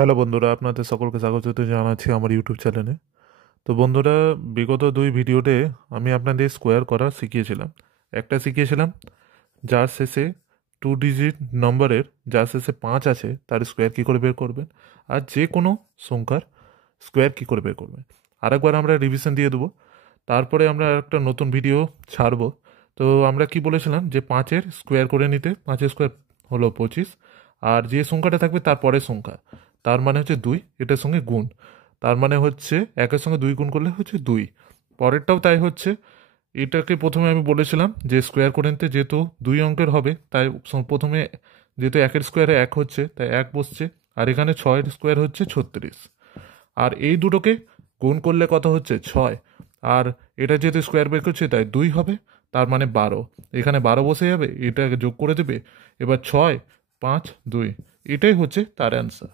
Hello বন্ধুরা, আপনাদের সকলকে স্বাগত জানাচ্ছি আমার ইউটিউব চ্যানেলে। তো বন্ধুরা, বিগত দুই ভিডিওতে আমি আপনাদের স্কোয়ার করা শিখিয়েছিলাম। একটা শিখিয়েছিলাম যার শেষে 2 ডিজিট নম্বরের যার শেষে 5 আছে তার স্কোয়ার কী করে বের করবেন, আর যে কোনো সংখ্যার স্কোয়ার কী করে বের করবেন। আরেকবার আমরা রিভিশন দিয়ে দেবো, তারপরে আমরা একটা নতুন ভিডিও ছাড়বো। তো আমরা কি বলেছিলাম যে 5-এর স্কোয়ার করে নিতে, 5-এর স্কোয়ার হলো 25, আর যে সংখ্যাটা থাকবে তার পরের সংখ্যা, তার মানে হচ্ছে 2, এটার সঙ্গে গুণ, তার মানে হচ্ছে 1-এর সঙ্গে 2 গুণ করলে হচ্ছে 2। পরেরটাও তাই হচ্ছে। এটাকে প্রথমে আমি বলেছিলাম যে স্কোয়ার করে নিতে, যেহেতু 2 অঙ্কের হবে তাই প্রথমে যেহেতু 1-এর স্কোয়ারে 1 হচ্ছে তাই 1 বসছে, আর এখানে 6-এর স্কোয়ার হচ্ছে 36, আর এই দুটোকে গুণ করলে কত হচ্ছে 6, আর এটা যেহেতু স্কোয়ার বের করছে তাই 2 হবে, তার মানে 12। এখানে 12 বসে যাবে, এটাকে যোগ করে দেবে, এবার 6, 5, 2, এটাই হচ্ছে তার অ্যান্সার।